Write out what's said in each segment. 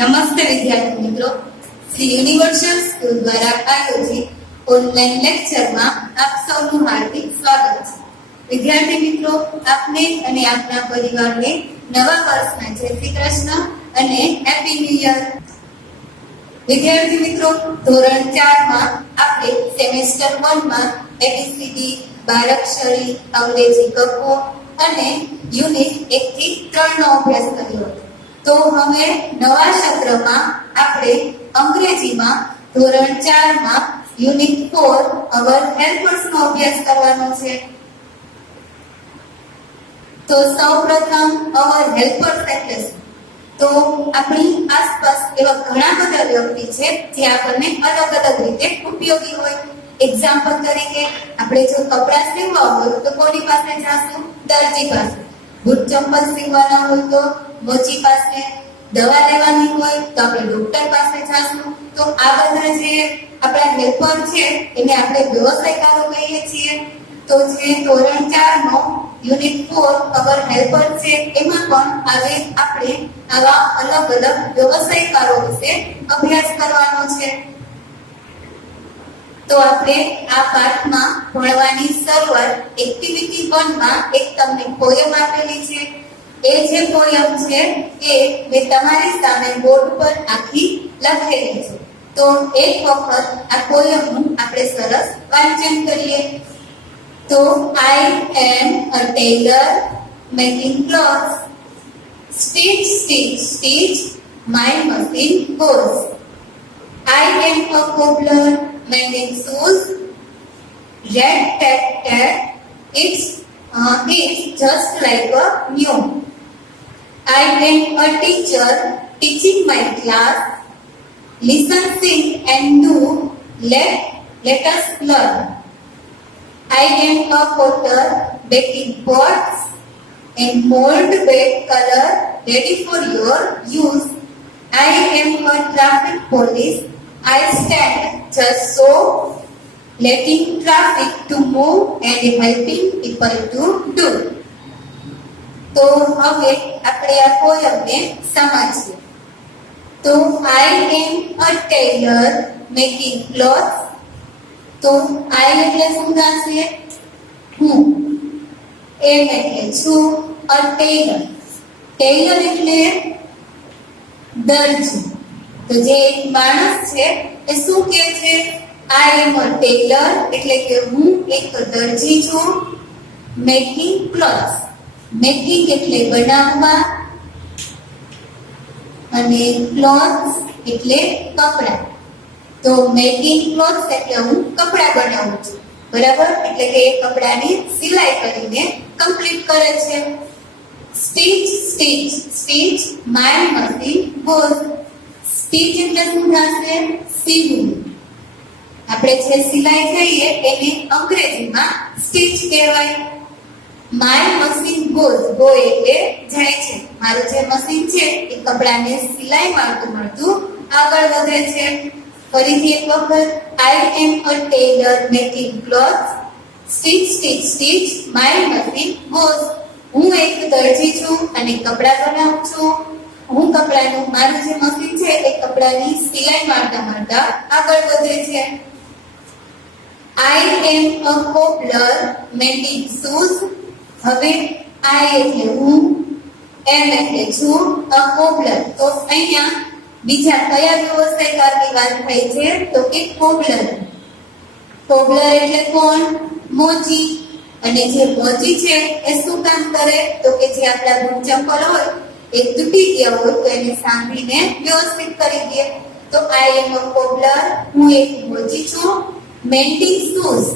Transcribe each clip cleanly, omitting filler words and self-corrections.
नमस्ते विद्यार्थी मित्रों, श्री यूनिवर्सल स्कूल द्वारा आयोजित ऑनलाइन लेक्चर में आप सौનું हार्दिक स्वागत है। विद्यार्थी मित्रों, आपने અને આપના પરિવારને નવા વર્ષના જય શ્રી કૃષ્ણ અને હેપી ન્યુ યર। વિદ્યાર્થી મિત્રો, ધોરણ 4 માં આપણે સેમેસ્ટર 1 માં ABCD, બારાક્ષરી, અંગ્રેજી કક્કો અને યુનિટ 1 થી 3 નો અભ્યાસ કર્યો હતો। तो हमें नवा सत्र में आपणे अंग्रेजी में धोरण 4 में यूनिट 4 अवर हेल्पर्स नो अभ्यास करवानो छे। तो सर्वप्रथम अवर हेल्पर्स एटले शुं? तो अपनी आसपास एवा घणा बधा व्यक्ति छे जे आपने अलग-अलग रीते उपयोगी होय। एग्जाम्पल तरीके आपणे जो कपड़ा सीववा होय तो कोनी पासे जाशुं? दर्जी पासे। बूट चप्पल सीववाना होय तो मोची पासे। दवा लेवानी होय तो આપણે ડોક્ટર પાસે જાશું। તો આ બધા જે આપણા હેલ્પર છે એને આપણે વ્યવસાયકારો કહીએ છીએ। તો જે ધોરણ 4 નો યુનિટ 4 અવર હેલ્પર છે એમાં પણ આવે આપણે આવા અલગ-અલગ વ્યવસાયકારો વિશે અભ્યાસ કરવાનો છે। તો આપણે આ પાઠમાં ભણવાની શરૂઆત એક્ટિવિટી 1 માં એક તમને પોયમ આપેલી છે। ए जे पोयम छे ए मैं तमारी सामे बोर्ड पर आखी लखेली छे। तो एक वखत आ पोयम नु आपणे सरस वांचन करिए। तो I am a tailor making clothes, stitch stitch stitch my machine goes. I am a cobbler mending shoes, rat tat tat it's just like a new। I am a teacher teaching my class, listen, sing and do, let us learn। I am a potter baking pots and mold bed color ready for your use। I am a traffic police, I stand just so, letting traffic to move and helping people to do। तो હવે આપણે આ poem ને સમજીએ। તો I am a tailor making clothes। તો I એટલે શું થશે? હું। M એટલે છું। a tailor, tailor એટલે દરજી। તો જે એક માણસ છે એ શું કહે છે? I am a tailor એટલે કે હું એક દરજી છું। making clothes, मेकिंग એટલે બનાવવા અને ક્લોથ્સ એટલે કપડા। તો મેકિંગ ક્લોથ્સ એટલે હું કપડા બનાવું છું, બરાબર? એટલે કે એ કપડાની સિલાઈ કરીને કમ્પ્લીટ કરે છે। Stitch stitch stitch my machine goes. Stitch એટલે શું થશે? સીવવું। આપણે જે સિલાઈ કહીએ એને અંગ્રેજીમાં સ્ટીચ કહેવાય। माय मशीन गोes, गो એટલે જાય છે। મારું જે મશીન છે એ કપડાને સિલાઈ મારતું આગળ વધે છે। ફરીથી એક વખત I am a tailor making clothes, stitch stitch stitch my machine goes। હું એક દરજી છું અને કપડા બનાવું છું। હું કપડાનું મારું જે મશીન છે એ કપડાની સિલાઈ મારતા આગળ વધે છે। I am a cobbler mending shoes। હવે I એટલે હું, M એટલે છું, a cobbler। તો અહીંયા બીજા કયા વ્યવસાયકારની વાત થઈ છે? તો કે cobbler। cobbler એટલે કોણ? મોચી। અને જે મોચી છે એ શું કામ કરે? તો કે જે આપણા બૂટ ચપ્પલ હોય એ તૂટી ગયા હોય તો એને સાંભળીને વ્યવસ્થિત કરી દે। તો I am a cobbler, હું એક મોચી છું। mending shoes,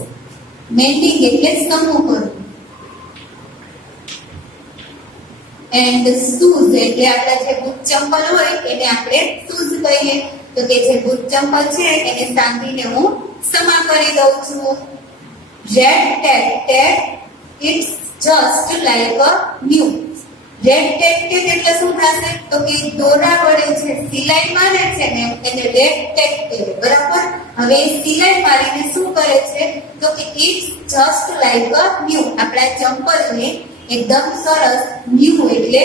mending એટલે સમૂહ કરવું। एंड शूज એટલે આપડા જે બૂટ ચંપલ હોય એને આપણે શૂઝ કહીએ। તો કે જે બૂટ ચંપલ છે એને સાંધીને હું સમા કરી દઉં છું। red tat tat it's just like a new। red tat tat એટલે શું થશે? તો કે દોરા વડે જે સિલાઈ મારે છે ને એને red tat કહેવાય, બરાબર? હવે સિલાઈ મારીને શું કરે છે? તો કે it's just like a new। આપડા ચંપલને एकदम सरस न्यू એટલે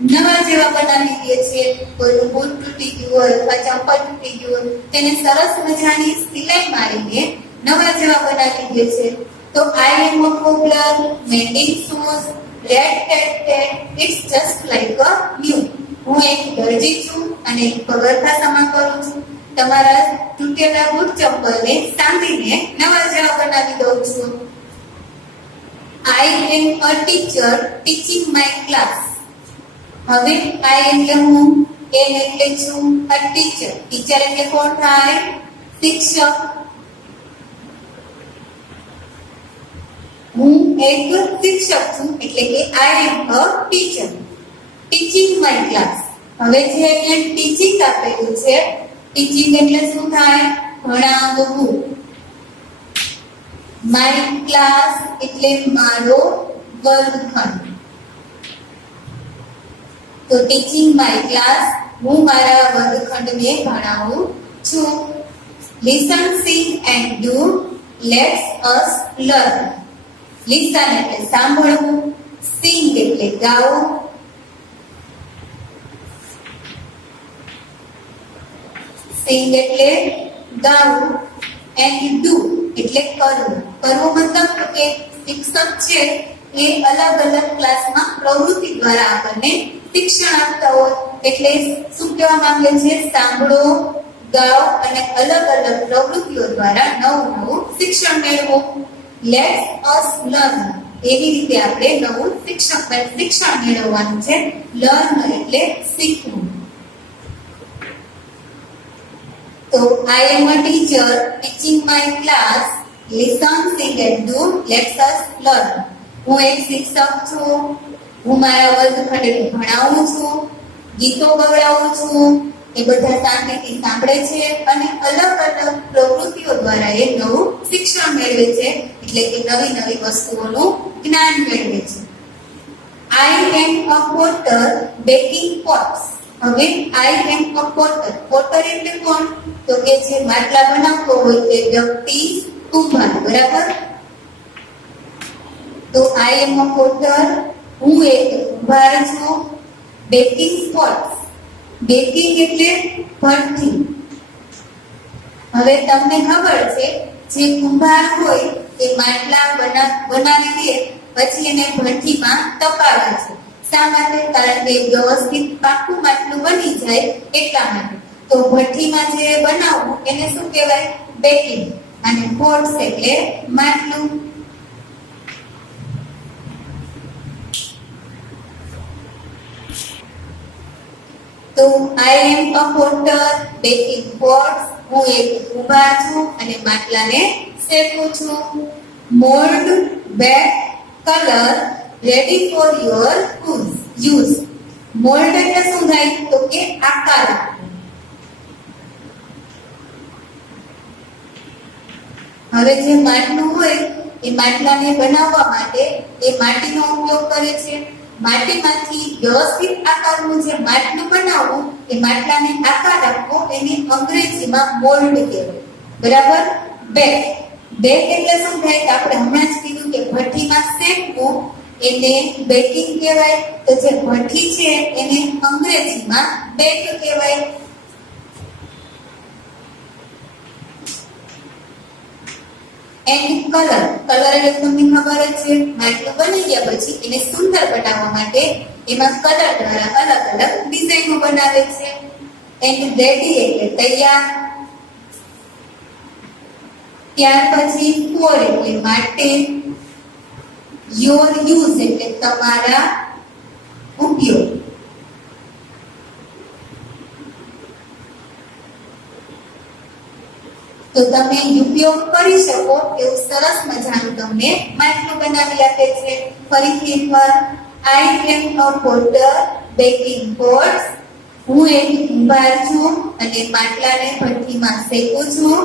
નવા જેવા બનાવી દે છે. કોઈનું બૂટ તૂટી ગયું હોય અથવા ચંપલ તૂટી ગયું હોય તેને સરસ મજાની સિલાઈ મારીને નવા જેવા બનાવી દે છે. તો I am a cobbler making shoes red cat cat it's just like a new. હું એક દરજી છું અને પગરખાસામાં કરું છું. તમારા તૂટેલા બૂટ ચંપલને સાંધીને નવા જેવા બનાવી દઉં છું. I am a teacher teaching my class. હવે I એટલે હું, am એટલે છું, a teacher. ટીચર એટલે કોણ થાય? શિક્ષક. હું એક શિક્ષક છું એટલે કે I am a teacher teaching my class. હવે જે અહીંયા ટીચિંગ આપેલું છે, ટીચિંગ એટલે શું થાય? ભણાવવું. My class એટલે મારો વર્ગખંડ. તો ટીચિંગ માય ક્લાસ, હું મારા વર્ગખંડને ભણાવું છું. Listen, sing and do, let's us learn. Listen એટલે સાંભળવું, sing એટલે ગાવું, sing એટલે ગાવું, and do એટલે કરવું. કરવું મતલબ કે શિક્ષક છે એ અલગ અલગ ક્લાસમાં પ્રવૃત્તિ દ્વારા આપણને શિક્ષણ આપતા હોય એટલે શું કહેવા માંગે છે? સાંભળો, ગાઓ અને અલગ અલગ પ્રવૃત્તિઓ દ્વારા નવું શિક્ષણ મેળવો. Let's us learn. એવી રીતે આપણે નવું શિક્ષણ મેળવવાનું છે. લર્ન એટલે શીખવું. તો I am a teacher teaching my class. Listen, sing and do, let's us learn. હું એક શિક્ષક છું. હું મારા વર્ગખંડને ભણાવું છું, ગીતો ગવડાવું છું. એ બધા શાંતિથી સાંભળે છે અને અલગ અલગ પ્રવૃત્તિઓ દ્વારા એ નવું શિક્ષણ મેળવે છે એટલે કે નવી નવી વસ્તુઓનું જ્ઞાન મેળવે છે. I am a potter baking pots. હવે I am a potter. Potter એટલે કોણ? તો કે જે માટલા બનાવતો હોય તે વ્યક્તિ કુંભાર. બરાબર? તો I am a potter, હું એક કુંભાર છું. બેકિંગ પોટ્સ, બેકિંગ એટલે ભઠ્ઠી. હવે તમને ખબર છે જે કુંભાર હોય તે માટલા બનાવી દે પછી એને ભઠ્ઠીમાં તપાવે છે. શા માટે? કારણ કે વ્યવસ્થિત પાકું માટલું બની જાય એટલા માટે. તો ભઠ્ઠીમાં જે બનાવવું એને શું કહેવાય? બેકિંગ. અને પોટ્સ એટલે માટલું. તો I am a potter baking pots. હું એક કુંભાર છું અને માટલાને શેકું છું. Mould, bake, colour, ready for your use. Mould એટલે શું થાય? તો કે આકાર. હવે જે માટલું હોય એ માટલાને બનાવવા માટે એ માટીનો ઉપયોગ કરે છે. માટીમાંથી વ્યવસ્થિત આકારનું જે માટલું બનાવવું, એ માટલાને આકાર આપવો, એને અંગ્રેજીમાં મોલ્ડ કહેવાય. બરાબર? બેક. બેક એટલે શું થાય? આપણે હમણાં જ કીધું કે ભઠ્ઠીમાં શેકવું એને બેકિંગ કહેવાય. તો જે ભઠ્ઠી છે એને અંગ્રેજીમાં બેક કહેવાય. And colour. કલર એટલે તમને ખબર જ છે, માટલું બની ગયા પછી એને સુંદર બનાવવા માટે એમાં કલર દ્વારા અલગ અલગ ડિઝાઇનો બનાવે છે. એન્ડ રેડી એટલે તૈયાર. ત્યાર પછી ફોર એટલે માટે. યોર યુઝ એટલે તમારા ઉપયોગ. તો તમે ઉપયોગ કરી શકો એવું સરસ મજાનું તમને માટલું બનાવી આપે છે. ફરીથી એકવાર I am a potter baking pots. હું એક કુંભાર છું અને માટલાને ભઠ્ઠીમાં શેકું છું.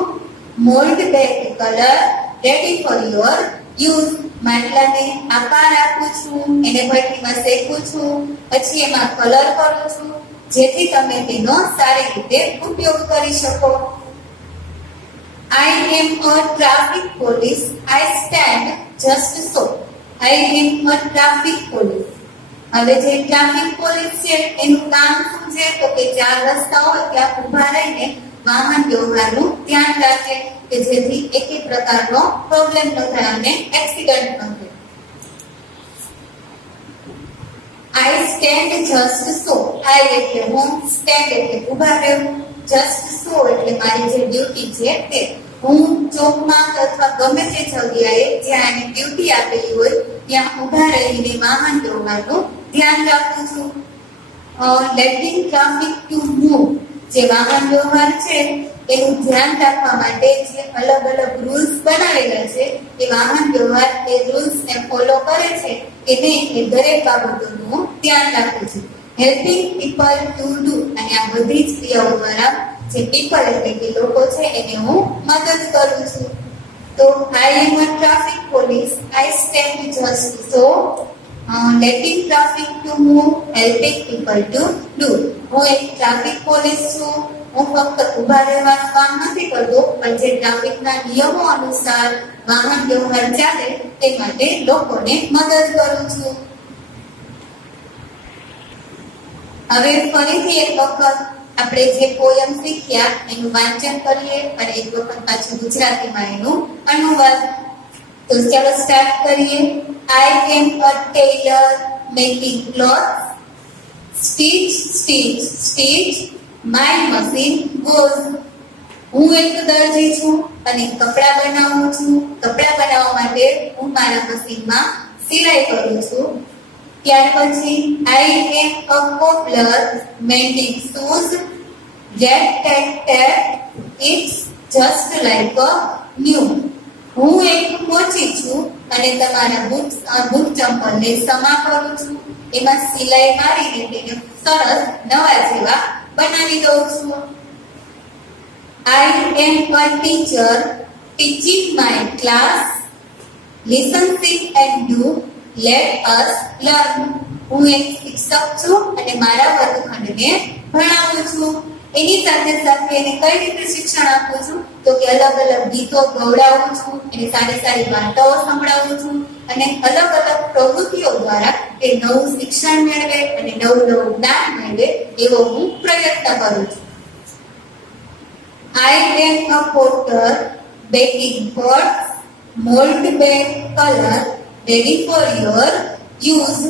Mould, bake, colour, ready for your use. માટલાને આકાર આપું છું, એને ભઠ્ઠીમાં શેકું છું, પછી એમાં કલર કરું છું જેથી તમે તેનો સારી રીતે ઉપયોગ કરી શકો. I am a traffic police. I stand just so. I am a traffic police. હવે જે ટ્રાફિક પોલીસ છે એનું કામ શું છે તો કે ચાર રસ્તા હોય ત્યાં ઊભા રહીને વાહન વ્યવહારનું ધ્યાન રાખે કે જેથી એક પ્રકારનો પ્રોબ્લેમ ન થાય અને એક્સિડન્ટ ન થાય. I stand just so. I એટલે હું, stand એટલે ઊભા રહેવું, just so એટલે મારી જે ડ્યુટી છે તે. હું ચોકમાં અથવા ગમે તે જગ્યાએ જ્યાં એની ડ્યુટી આપેલી હોય ત્યાં ઊભા રહીને વાહન વ્યવહારનું ધ્યાન રાખું છું. લેટિંગ ટ્રાફિક ટુ મૂવ, જે વાહન વ્યવહાર છે એનું ધ્યાન રાખવા માટે જે અલગ અલગ રૂલ્સ બનાવેલા છે એ વાહન વ્યવહાર એ રૂલ્સ ને ફોલો કરે છે કે નહીં એ દરેક બાબતોનું ધ્યાન રાખું છું. હેલ્પિંગ પીપલ ટુ ડુ, અને આ બધી જ ક્રિયાઓ દ્વારા જે પીપલ એટલે કે લોકો છે એને હું મદદ કરું છું. તો I am a traffic police. I stand just so. Letting traffic to move, helping people to do. હું એક ટ્રાફિક પોલીસ છું. હું ફક્ત ઊભા રહેવાનું કામ નથી કરતો, પણ જે ટ્રાફિકના નિયમો અનુસાર વાહન વ્યવહાર ચાલે તે માટે લોકોને મદદ કરું છું. હવે ફરીથી એક વખત આપણે જે પોયમ શીખ્યા એનું વાંચન કરીએ અને એક વખત પાછું ગુજરાતીમાં એનું અનુવાદ. તો ચાલો સ્ટાર્ટ કરીએ. I am a tailor making clothes. Stitch, stitch, stitch. My machine goes. હું એક દરજી છું અને કપડા બનાવું છું. કપડા બનાવવા માટે હું મારા મશીનમાં સિલાઈ કરું છું. ત્યાર પછી I am a cobbler mending shoes. Rat tat tat, it's just like a new. હું એક મોચી છું અને તમારા બૂટ ચંપલને સમા કરું છું. એમાં સિલાઈ મારીને તેને સરસ નવા જેવા બનાવી દઉં છું. I am a teacher teaching my class. Listen, sit and do. Let us learn. હું એક શિક્ષક છું અને મારા વર્ગખંડને ભણાવું છું. એની સાથે સાથે એને કઈ રીતે શિક્ષણ આપું છું તો કે અલગ અલગ ગીતો ગવડાવું છું, એને સારી સારી વાર્તાઓ સંભળાવું છું અને અલગ અલગ પ્રવૃત્તિઓ દ્વારા એ નવું શિક્ષણ મેળવે અને નવું નવું જ્ઞાન મેળવે એવો હું પ્રયત્ન કરું છું. I am a potter baking pots, mold bag color ready for your use.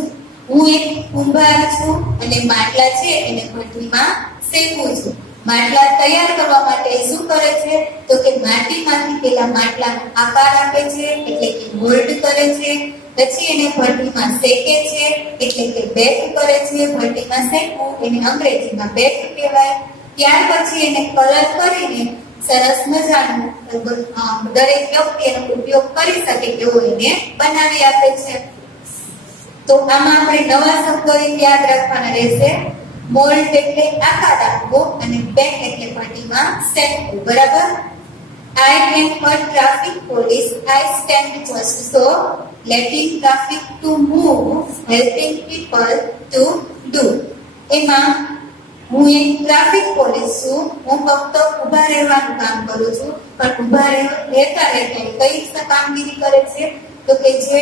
હું એક કુંભાર છું અને માટલા છે એને ભઠ્ઠીમાં શેકું છું. માટલા તૈયાર કરવા માટે શું કરે છે તો કે માટીમાંથી પેલા માટલાનો આકાર આપે છે એટલે કે મોલ્ડ કરે છે. પછી એને ભઠ્ઠીમાં શેકે છે એટલે કે બેક કરે છે. ભઠ્ઠીમાં શેકવું એને અંગ્રેજીમાં બેક કહેવાય. ત્યાર પછી એને કલર કરીને સરસ મજાનું દરેક વ્યક્તિ એનો ઉપયોગ કરી શકે એવો એને બનાવી આપે છે. તો આમાં આપણે નવા શબ્દો યાદ રાખવાના રહેશે. મોલ્ડ એટલે આકાર આપવો અને બેક એટલે ભઠ્ઠીમાં શેકવું. બરાબર. I am a traffic police. I stand just so. Letting traffic to move, helping people to do. એમાં હું એક ટ્રાફિક પોલીસ છું. હું ફક્ત ઊભા રહેવાનું કામ કરું છું, પણ ઊભા રહેતા કઈ કામગીરી કરે છે તો કે જે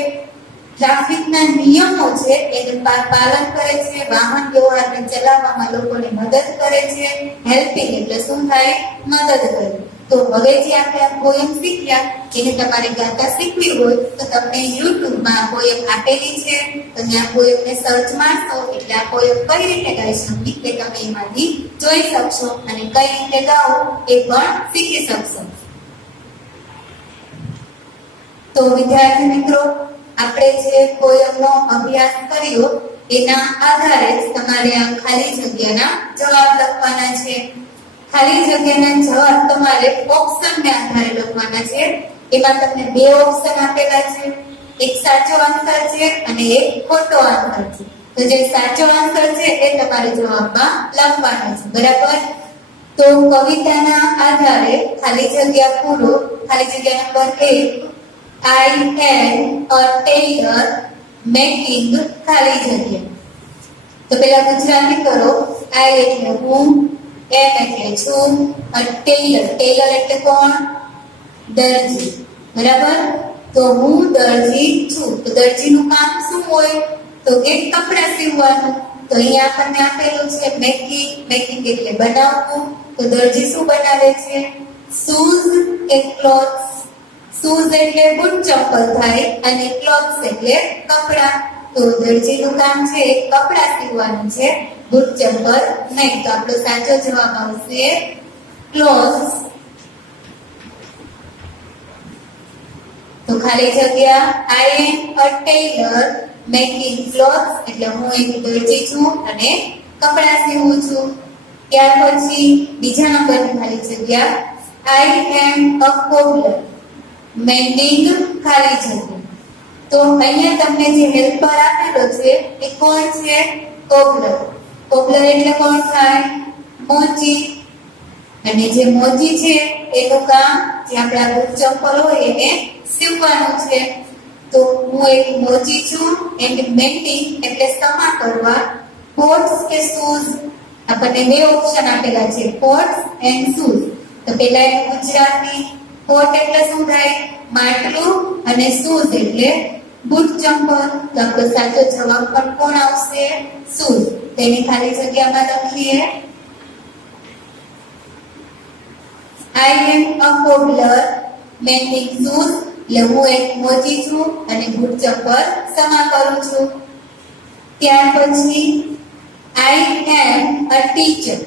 ટ્રાફિકના નિયમો છે એનું પાલન કરે છે. વાહન વ્યવહારને ચલાવવામાં લોકોને મદદ કરે છે. હેલ્પિંગ એટલે શું થાય? મદદ કરે. તો હવે જે આપણે આ પોયમ શીખ્યા એને તમારે ગાતા શીખવી હોય તો તમને યુટ્યુબમાં પોયમ આપેલી છે. તમે આ પોયમને સર્ચ મારશો એટલે આ પોયમ કઈ રીતે ગાઈ શકવી એ તમે એમાંથી જોઈ શકશો અને કઈ રીતે ગાઓ એ પણ શીખી શકશો. તો વિદ્યાર્થી મિત્રો, આપણે જે પોયમનો અભ્યાસ કર્યો એના આધારે જ તમારે આ ખાલી જગ્યાના જવાબ લખવાના છે. ખાલી જગ્યાના જવાબ તમારે ઓપ્શનને આધારે લખવાના છે. એમાં તમને બે ઓપ્શન આપેલા છે. એક સાચો આન્સર છે અને એક ખોટો આન્સર છે. તો જે સાચો આન્સર છે એ તમારે જવાબમાં લખવાનો છે. બરાબર. તો કવિતાના આધારે ખાલી જગ્યા પૂરો. ખાલી જગ્યા number 1, I am a tailor making ખાલી જગ્યા. તો પેલા ગુજરાતી કરો. I એટલે હું, M એટલે છું, ટેલર, ટેલર એટલે કોણ? દરજી. બરાબર. તો હું દરજી છું. તો દરજીનું કામ શું હોય તો એક કપડા સીવવાનું. તો અહીંયા આપણને આપેલું છે મેકિંગ. મેકિંગ એટલે બનાવવું. તો દરજી શું બનાવે છે? શૂઝ કે ક્લોથ્સ. શૂઝ એટલે બૂટ ચપ્પલ થાય અને ક્લોથ્સ એટલે કપડા. તો દરજીનું કામ છે કપડા સીવવાનું છે, બૂટ ચપ્પલ નહીં. તો આપણો સાચો જવાબ આવશે ક્લોથ્સ. તો ખાલી જગ્યા I am a tailor making clothes એટલે હું એક દરજી છું અને કપડા સીવું છું. ત્યાર પછી બીજા નંબરની ખાલી જગ્યા I am a cobbler mending ખાલી જગ્યા. તો અહીંયા તમને જે હેલ્પર આપેલો છે એ કોણ છે? કોબલર. કોબલર એટલે કોણ થાય? મોચી. અને જે મોચી છે એનું કામ જે આપણા બૂટ ચપ્પલ હોય એને સીવવાનું છે. તો હું એક મોચી છું એન્ડ મેન્ડિંગ એટલે સમા કરવા. પોટ્સ કે શૂઝ આપણને બે ઓપ્શન આપેલા છે, પોટ્સ એન્ડ શૂઝ. તો પહેલા એક ગુજરાતી. પોટ એટલે શું થાય? માટલું. અને શૂઝ એટલે બૂટ ચંપલ. તો આપણો સાચો જવાબ પણ કોણ આવશે? શૂઝ. તેની ખાલી જગ્યામાં લખીએ I am a cobbler mending shoes એટલે હું એક મોચી છું અને બૂટ ચંપલ સમા કરું છું. ત્યાર પછી I am a teacher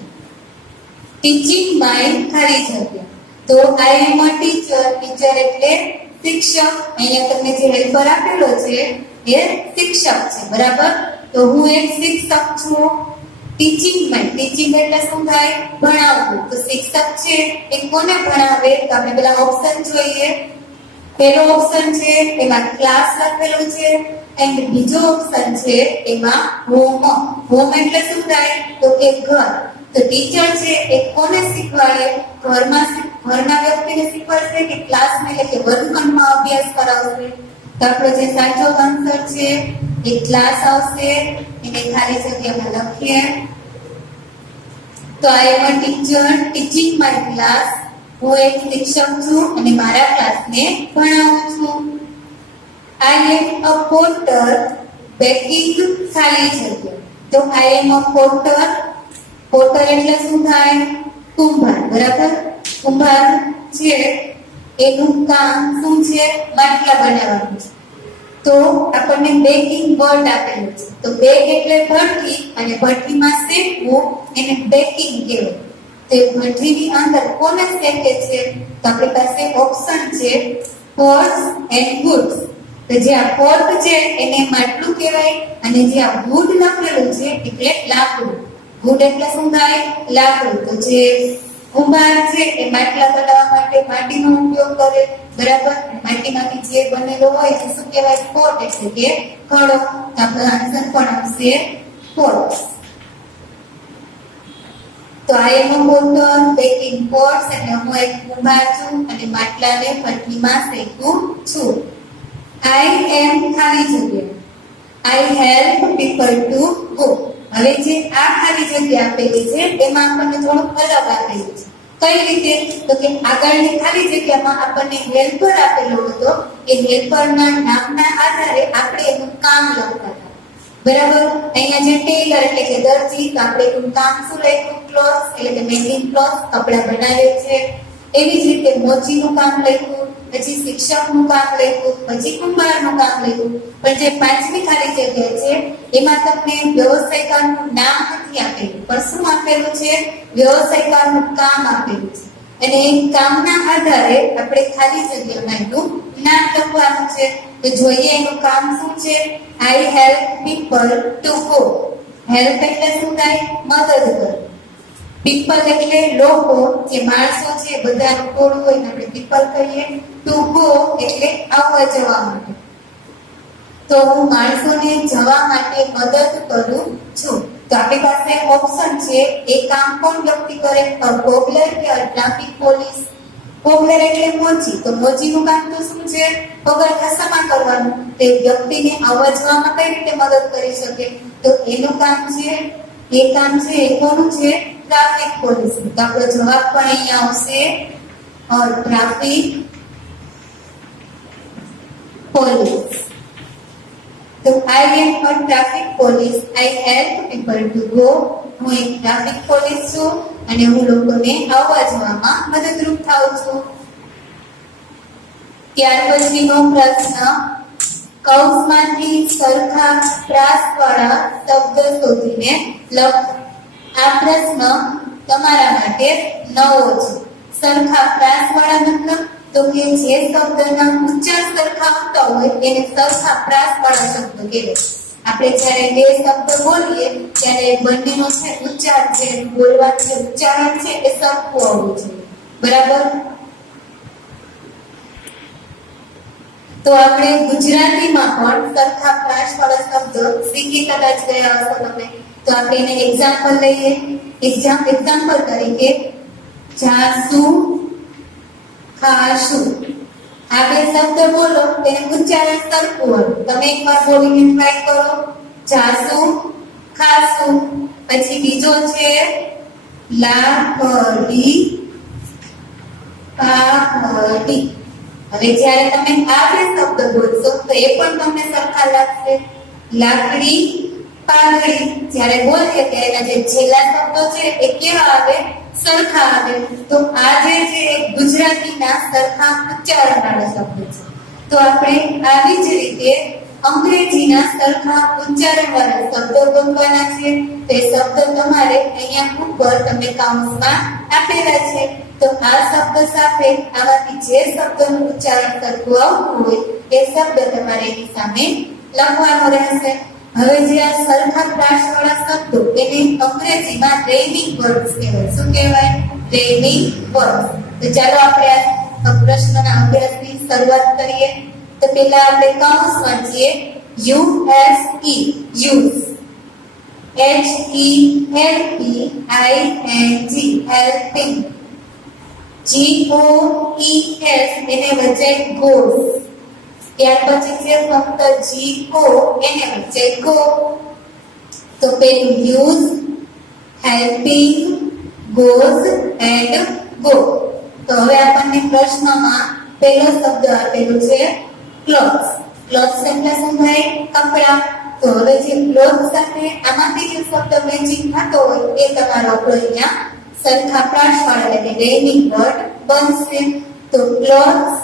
teaching my ખાલી જગ્યા. તો I am a teacher. Teacher એટલે શિક્ષક. અહીંયા તમને જે હેલ્પર આપેલો છે એ શિક્ષક છે, બરાબર. તો હું એક શિક્ષક છું. Teaching my. ટીચિંગ એટલે શું થાય? ભણાવવું. તો શિક્ષક છે એ કોને ભણાવે? તો આપણે પેલા ઓપ્શન જોઈએ. પહેલો ઓપ્શન છે એમાં ક્લાસ લખેલું છે એન્ડ બીજો ઓપ્શન છે એમાં હોમ. હોમ એટલે શું થાય? તો કે ઘર. તો ટીચર છે એ કોને શીખવાડે? ઘરના વ્યક્તિને શીખવાડશે કે ક્લાસમાં એટલે કે વર્ગખંડમાં અભ્યાસ કરાવશે? તો આપણો જે સાચો આન્સર છે એ ક્લાસ આવશે. એને ખાલી જગ્યામાં લખીએ તો I am a teacher teaching my class. હું એક શિક્ષક છું અને મારા ક્લાસને ભણાવું છું. I am a porter baking ખાલી જગ્યા. તો I am a porter. Potter એટલે શું થાય? કુંભાર, બરાબર. કુંભાર છે એનું કામ શું છે? માટલા બનાવવાનું છે. તો આપણને બેકિંગ વર્ડ આપેલું છે. તો બેક એટલે ભઠ્ઠી અને ભઠ્ઠીમાં શેકવું એને બેકિંગ કહેવાય. તો ભઠ્ઠીની અંદર કોને શેકે છે? તો આપણી પાસે ઓપ્શન છે પોટ્સ એન્ડ વુડ્સ. તો જે આ પોટ છે એને માટલું કહેવાય અને જે આ વુડ લખેલું છે એટલે લાકડું. વુડ એટલે શું થાય? લાકડું. તો જે કુંભાર છે એ માટલા બનાવવા માટે માટીનો ઉપયોગ કરે, બરાબર. માટીમાંથી જે બનેલો હોય એ શું કહેવાય? પોટ એટલે કે ઘડો. આપણો આન્સર પણ આવશે પોટ. તો I am a porter baking pots એટલે હું એક કુંભાર છું અને માટલાને ભઠ્ઠીમાં શેકું છું. I am ખાલી જગ્યા I help people to cook. હવે જે આ ખાલી જગ્યા આપેલી છે એમાં આપણને થોડુંક અલગ આપેલું છે. કઈ રીતે? તો કે આગળની ખાલી જગ્યામાં આપણને હેલ્પર આપેલો હતો. એ હેલ્પરના નામના આધારે આપણે એનું કામ લખતા હતા, બરાબર. અહીંયા જે ટેલર એટલે કે દરજી, તો આપણે એનું કામ શું લખ્યું? ક્લોથ્સ એટલે કે મેકિંગ ક્લોથ્સ, કપડા બનાવે છે. એવી જ રીતે મોચીનું કામ લખ્યું, પછી શિક્ષકનું કામ લખ્યું, પછી કુંભારનું કામ લખ્યું. પણ જે પાંચમી ખાલી જગ્યા છે એમાં તમને વ્યવસાયકારનું નામ નથી આપેલું, પણ શું આપેલું છે? વ્યવસાયકારનું કામ આપેલું છે. અને એ કામના આધારે આપણે ખાલી જગ્યામાં એનું નામ લખવાનું છે. તો જોઈએ એનું કામ શું છે? I help people to cook. Help એટલે શું થાય? મદદ કર. પીપલ એટલે લોકો, જે માણસો છે બધાનું ટોળું હોય આપણે પીપલ કહીએ. ટુ ગો એટલે આવવા જવા માટે. તો હું માણસોને જવા માટે મદદ કરું છું. તો આપણી પાસે ઓપ્શન છે એ કામ કોણ વ્યક્તિ કરે? કોબલર કે ટ્રાફિક પોલીસ. કોબલર એટલે મોચી. તો મોચીનું કામ તો શું છે? પગાર ખસામાં કરવાનું. તે વ્યક્તિને આવવા જવામાં કઈ રીતે મદદ કરી શકે? તો એનું કામ છે એ કામ છે એ કોનું છે? Traffic police. તો આપણો જવાબ પણ અહીંયા આવશે ટ્રાફિક પોલીસ. તો તો I am a traffic police, I help people to go. હું એક ટ્રાફિક પોલીસ છું અને હું લોકોને આવવા જવામાં મદદરૂપ થાઉં છું. ત્યાર પછીનો પ્રશ્ન, કૌંસમાંથી સરખા પ્રાસવાળા શબ્દ શોધીને લખો. આ પ્રશ્ન તમારા માટે નવો છે. સરખા પ્રાસવાળા મતલબ તો કે જે શબ્દના ઉચ્ચાર સરખા આવતા હોય એને સરખા પ્રાસવાળા શબ્દ કહેવાય. આપણે જ્યારે બે શબ્દ બોલીએ ત્યારે બંનેનો છે ઉચ્ચાર છે, બોલવાનું જે ઉચ્ચારણ છે એ સરખું આવવું જોઈએ. બરાબર? તો આપણે ગુજરાતીમાં પણ સરખા પ્રાસવાળા શબ્દ શીખી કદાચ ગયા હશો તમે. તો આપણે એને એક્ઝામ્પલ લઈએ. એક્ઝામ્પલ તરીકે જાસુ, ખાસુ. આ બે શબ્દ બોલો તેને ઉચ્ચારણ સરખું હોય. તમે એકવાર બોલીને ટ્રાય કરો. જાસુ, ખાસુ. પછી બીજો છે લાકડી, કાકડી. હવે જ્યારે તમે આ બે શબ્દ બોલશો તો એ પણ તમને સરખા લાગશે. લાકડી, પાઘડી. જ્યારે બોલીએ ત્યારે જે છેલ્લા શબ્દો છે એ કેવા આવે? સરખા આવે. તો આ જે છે એ ગુજરાતીના સરખા ઉચ્ચારણવાળા શબ્દ છે. તો આપણે આવી જ રીતે અંગ્રેજીના સરખા ઉચ્ચારણવાળા શબ્દો ગણવાના છે. તે શબ્દ તમારે અહીંયા ઉપર તમે કૌંસમાં આપેલા છે. તો આ શબ્દ સાથે આમાંથી જે શબ્દનું ઉચ્ચારણ સરખું આવતું હોય એ શબ્દ તમારે એની સામે લખવાનો રહેશે. હવે જે આ સરખા પ્રાસવાળા શબ્દો એને અંગ્રેજીમાં રેમિંગ વર્ડ્સ કહેવાય. શું કહેવાય? Rhyming words. તો ચાલો આપણે આ પ્રશ્નના અભ્યાસની શરૂઆત કરીએ. તો પહેલા આપણે કૌંસ વાંચીએ. USE use, HELPING helping, GOES એને વચ્ચે ગોસ. ત્યાર પછી છે ફક્ત GO એને વચ્ચે ગો. તો પેલું use, helping, goes and go. તો હવે આપણને પ્રશ્નમાં પહેલો શબ્દ આપેલું છે ક્લોથ્સ. ક્લોથ્સ એટલે શું થાય? કપડા. તો હવે જે ક્લોથ સાથે આમાંથી જે શબ્દ મેચિંગ થતો હોય એ તમારો અહીંયા સરખા પ્રાસવાળા એટલે રેમિંગ વર્ડ બનશે. તો ક્લોથ્સ,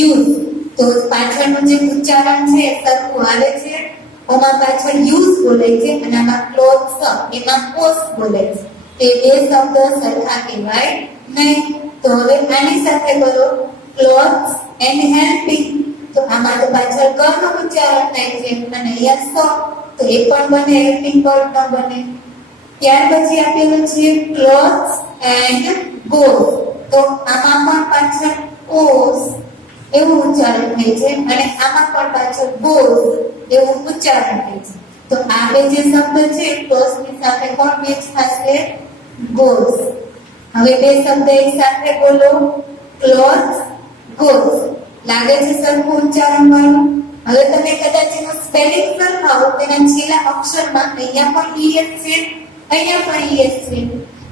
યુઝ. તો પાછળનું જે ઉચ્ચારણ છે એ સરખું આવે છે. ઓમાં પાછળ યુઝ બોલે છે અને આમાં ક્લોથ્સ એમાં કોસ બોલે છે. તે બે શબ્દ સરખા કહેવાય નહીં. તો હવે આની સાથે કરો ક્લોથ્સ એન્ડ હેલ્પિંગ. તો આમાં તો પાછળ ક નો ઉચ્ચારણ થાય છે અને અહીંયા સ. તો એ પણ બને, હેલ્પિંગ વર્ડ ન બને. ત્યાર પછી આપેલું છે ક્લોથ્સ એન્ડ ગોઝ. તો આમાં પણ પાછળ ઓસ એવું ઉચ્ચારણ થાય છે અને આમાં પણ પાછળ ગોઝ એવું ઉચ્ચારણ થાય છે. તો આ બે જે શબ્દ છે ક્લોથ્સ ની સાથે કોણ મેચ થશે? ગોઝ. હવે બે શબ્દ એક સાથે બોલો. Clothes, goes. લાગે છે સરખું ઉચ્ચારણ વાળું? હવે તમે કદાચ એનું સ્પેલિંગ સરખાવો તેના છેલ્લા અક્ષરમાં અહીંયા પણ ES છે, અહીંયા પણ ES છે.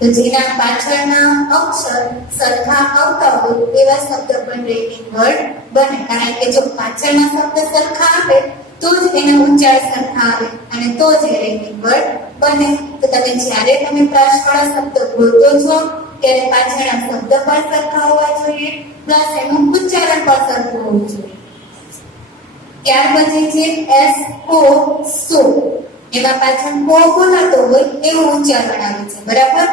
તો જેના પાછળના અક્ષર સરખા આવતા હોય એવા શબ્દ પણ રેમિંગ વર્ડ બને. કારણ કે જો પાછળના શબ્દ સરખા આવે તો જ એના ઉચ્ચાર સરખા આવે અને તો જ એ રેમિંગ વર્ડ બને. તો તમે જ્યારે તમે પ્રાસવાળા શબ્દ બોલતો છો ત્યારે પાછળના શબ્દ પણ સરખા હોવા જોઈએ પ્લસ એનું ઉચ્ચારણ પણ સરખું હોવું જોઈએ. ત્યાર પછી છે SO સો. એમાં પાછળ કો બોલાતો હોય એવું ઉચ્ચારણ આવે છે. બરાબર?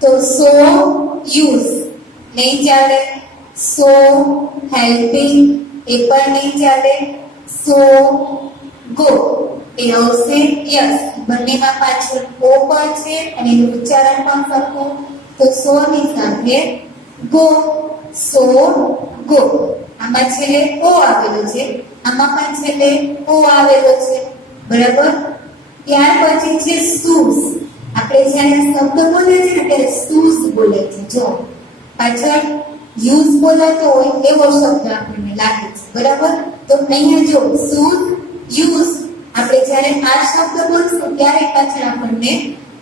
તો સો યુઝ નહીં ચાલે. સો હેલ્પિંગ એ પણ નહીં ચાલે. સો ગો એ આવશે યસ. બંનેમાં પાછળ કો પણ છે અને એનું ઉચ્ચારણ પણ સરખું. તો સો ની સાથે ગો, સો ગો. આમાં છેલ્લે ઓ આવેલો છે, આમાં પણ છેલ્લે ઓ આવેલો છે. બરાબર? ત્યાર પછી છે શૂઝ. આપણે જ્યારે શબ્દ બોલે છે ને ત્યારે શૂઝ બોલે છે. જો પાછળ યુઝ બોલાતો હોય એવો શબ્દ આપણને લાગે છે. બરાબર? તો અહીંયા જો શૂઝ, યુઝ. આપણે જ્યારે આ શબ્દ બોલશું ત્યારે પાછળ આપણને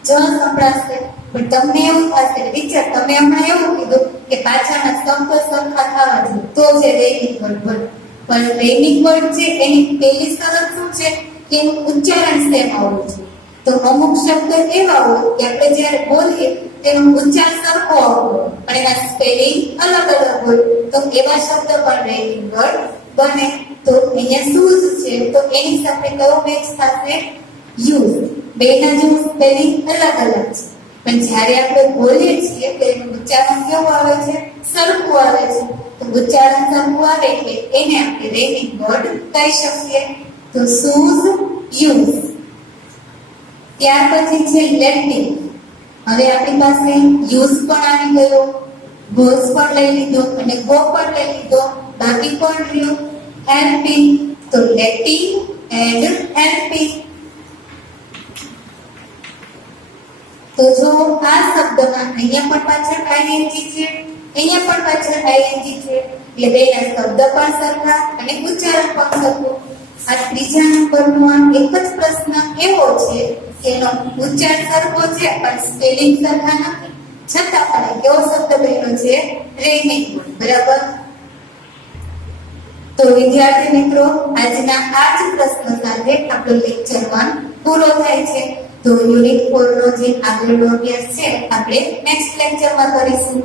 જ સંભળાશે. પણ તમને એવું થશે ટીચર તમે હમણાં એવું કીધું કે પાછળના શબ્દ સરખા થવા જોઈએ તો જે રેમિંગ વર્ડ બને. પણ રેમિંગ વર્ડ છે એની પહેલી શરત શું છે કે એનું ઉચ્ચારણ સેમ આવવું જોઈએ. તો અમુક શબ્દ એવા હોય કે આપણે જ્યારે બોલીએ તેનો ઉચ્ચાર સરખો આવતો પણ એના સ્પેલિંગ અલગ અલગ હોય, તો એવા શબ્દ પણ રેઇમિંગ વર્ડ બને. તો અહીંયા શૂઝ છે તો એની સાથે કયો મેચ થશે? યુઝ. બેના જેવું સ્પેલિંગ અલગ અલગ છે પણ જ્યારે આપણે બોલીએ છીએ તો એનું ઉચ્ચારણ કેવું આવે છે? સરખું આવે છે. તો ઉચ્ચારણ સરખું આવે એટલે એને આપણે રેઇમિંગ વર્ડ કહી શકીએ. તો શૂઝ, યુઝ. ત્યાર પછી છે લેટિંગ. હવે આપણી પાસે યુઝ પણ આવી ગયો, ગોઝ પણ લઈ લીધો અને ગો પણ લઈ લીધો, બાકી કોણ રહ્યું? હેલ્પિંગ. તો લેટિંગ એન્ડ હેલ્પિંગ. તો જો આ શબ્દમાં અહીંયા પણ પાછળ આઈએનજી છે, અહીંયા પણ પાછળ આઈએનજી છે એટલે બેના શબ્દ પણ સરખા અને ઉચ્ચારણ પણ સરખું. આ ત્રીજા નંબરનો એક જ પ્રશ્ન એવો છે કે એનો ઉચ્ચાર સરખો છે પણ સ્પેલિંગ સરખા નથી, છતાં પણ કેવો શબ્દ બન્યો છે? રેઇમિંગ વર્ડ. બરાબર. તો વિદ્યાર્થી મિત્રો, આજના આ જ પ્રશ્ન સાથે આપણો લેક્ચર 1 પૂરો થાય છે. તો યુનિટ 4 નો જે આગળનો અભ્યાસ છે આપણે નેક્સ્ટ લેક્ચરમાં કરીશું.